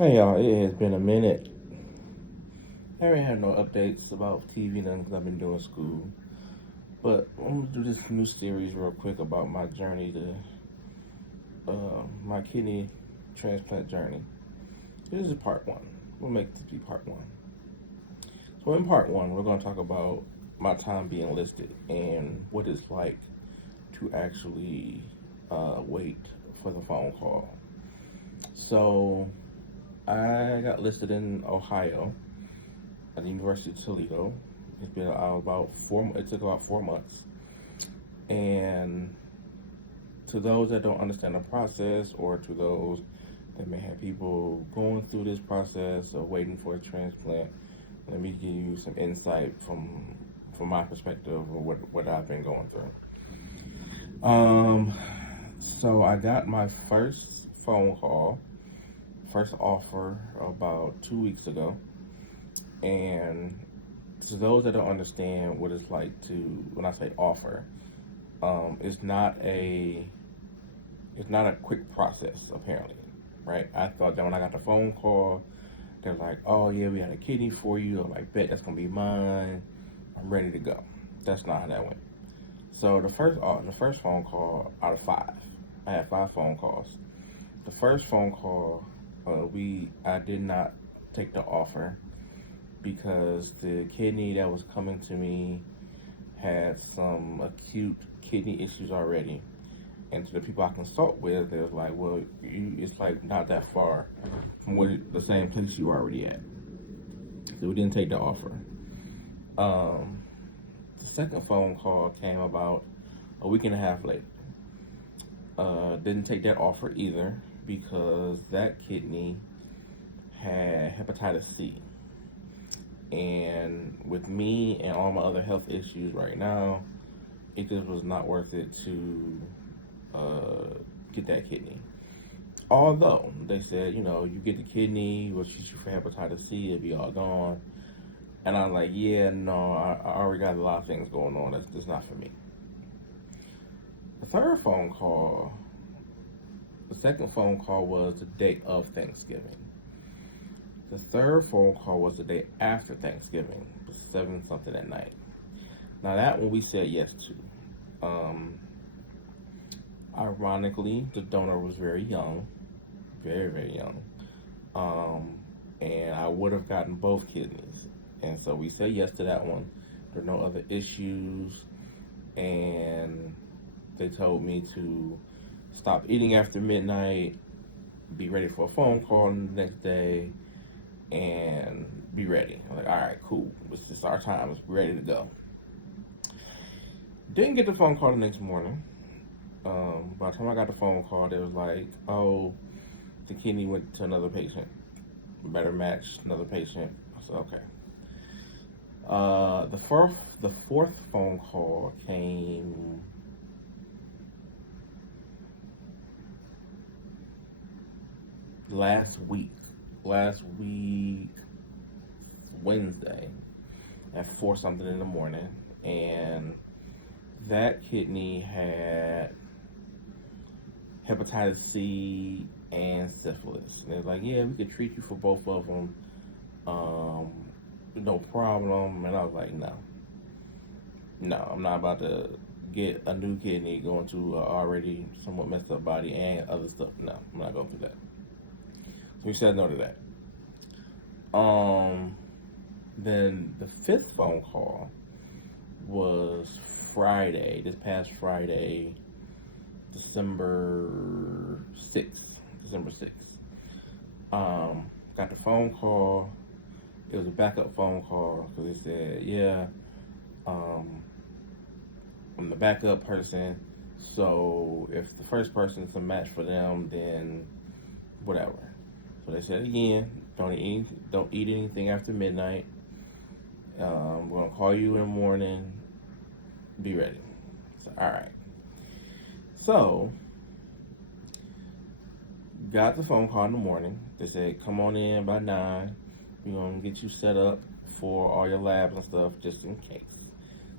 Hey y'all, it has been a minute. I haven't had no updates about TV none because I've been doing school. But I'm gonna do this new series real quick about my journey to my kidney transplant journey. This is part one. We'll make this be part one. So in part one, we're gonna talk about my time being listed and what it's like to actually wait for the phone call. So I got listed in Ohio at the University of Toledo. It's been about 4. It took about 4 months. And to those that don't understand the process, or to those that may have people going through this process of waiting for a transplant, let me give you some insight from my perspective of what I've been going through. Um, so I got my first phone call, first offer about 2 weeks ago, and to those that don't understand what it's like to, when I say offer, it's not a quick process apparently, right? I thought that when I got the phone call, they're like, "Oh yeah, we had a kidney for you." I'm like, "Bet that's gonna be mine. I'm ready to go." That's not how that went. So the first phone call out of five, I had five phone calls. The first phone call, I did not take the offer because the kidney that was coming to me had some acute kidney issues already. And to the people I consult with, they was like, well, it's like not that far from the same place you already at. So we didn't take the offer. Um, the second phone call came about a week and a half later. Didn't take that offer either because that kidney had hepatitis C. And with me and all my other health issues right now, it just was not worth it to uh, get that kidney. Although they said, you get the kidney, we'll treat you for hepatitis C, it'll be all gone. And I'm like, yeah, no, I already got a lot of things going on. That's not for me. The third phone call, the second phone call was the day of Thanksgiving. The third phone call was the day after Thanksgiving, 7 something at night. Now that one we said yes to. Ironically, the donor was very young, very, very young. And I would have gotten both kidneys. And so we said yes to that one. There are no other issues. And they told me to stop eating after midnight, be ready for a phone call the next day, and be ready. I'm like, all right, cool. It's just our time. It's ready to go. Didn't get the phone call the next morning. By the time I got the phone call, they was like, "Oh, the kidney went to another patient. Better match another patient." I said, "Okay." The fourth phone call came last week. Last week, Wednesday, at 4 something in the morning, and that kidney had hepatitis C and syphilis. And they're like, yeah, we could treat you for both of them, no problem. And I was like, no, I'm not about to get a new kidney going to an already somewhat messed up body and other stuff. No, I'm not going through that. So we said no to that. Then the fifth phone call was Friday, this past Friday, December 6th. December 6th. Got the phone call. It was a backup phone call because they said, yeah, I'm the backup person. So if the first person is a match for them, then whatever. So they said again, don't eat anything after midnight. We're gonna call you in the morning. Be ready. So, all right. So got the phone call in the morning. They said, come on in by 9. We're going to get you set up for all your labs and stuff just in case.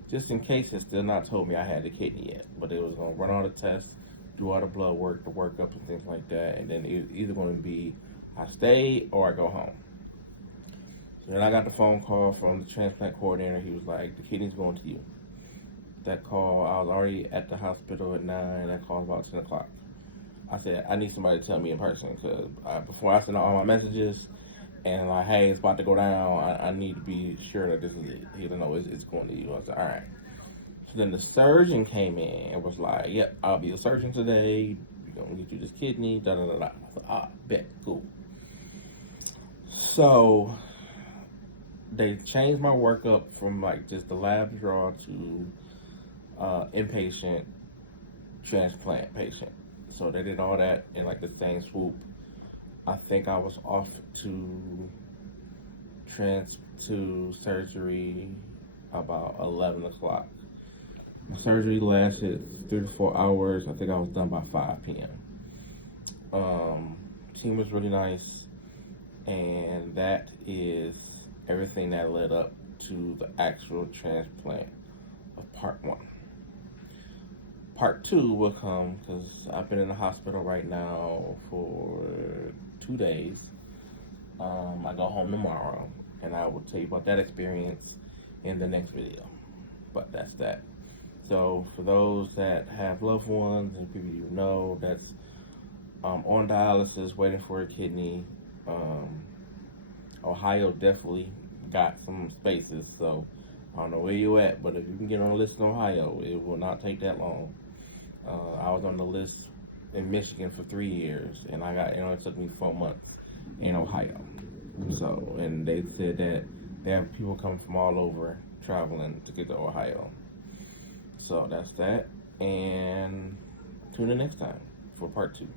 Just in case, it still not told me I had the kidney yet. But it was going to run all the tests, do all the blood work, the workup and things like that. And then it either going to be I stay or I go home. So then I got the phone call from the transplant coordinator. He was like, the kidney's going to you. That call, I was already at the hospital at 9. That call was about 10 o'clock. I said, I need somebody to tell me in person because before I send out all my messages and like, hey, it's about to go down, I need to be sure that this is it. He didn't know it's going to you. I said, all right. So then the surgeon came in and was like, yep, I'll be a surgeon today. We're going to get you this kidney, da da da da. I said, bet, cool. So they changed my workup from like just the lab draw to inpatient transplant patient. So they did all that in like the same swoop. I think I was off to surgery about 11 o'clock. My surgery lasted 3 to 4 hours. I think I was done by 5 p.m. Team was really nice, and that is everything that led up to the actual transplant of part 1. Part 2 will come because I've been in the hospital right now for 2 days. I go home tomorrow, and I will tell you about that experience in the next video. But that's that. So for those that have loved ones and people you know that's on dialysis waiting for a kidney, Ohio definitely got some spaces. So I don't know where you at, but if you can get on the list in Ohio, it will not take that long. I was on the list in Michigan for 3 years, and it only took me 4 months in Ohio. So, and they said that they have people coming from all over traveling to get to Ohio. So that's that, and tune in next time for part 2.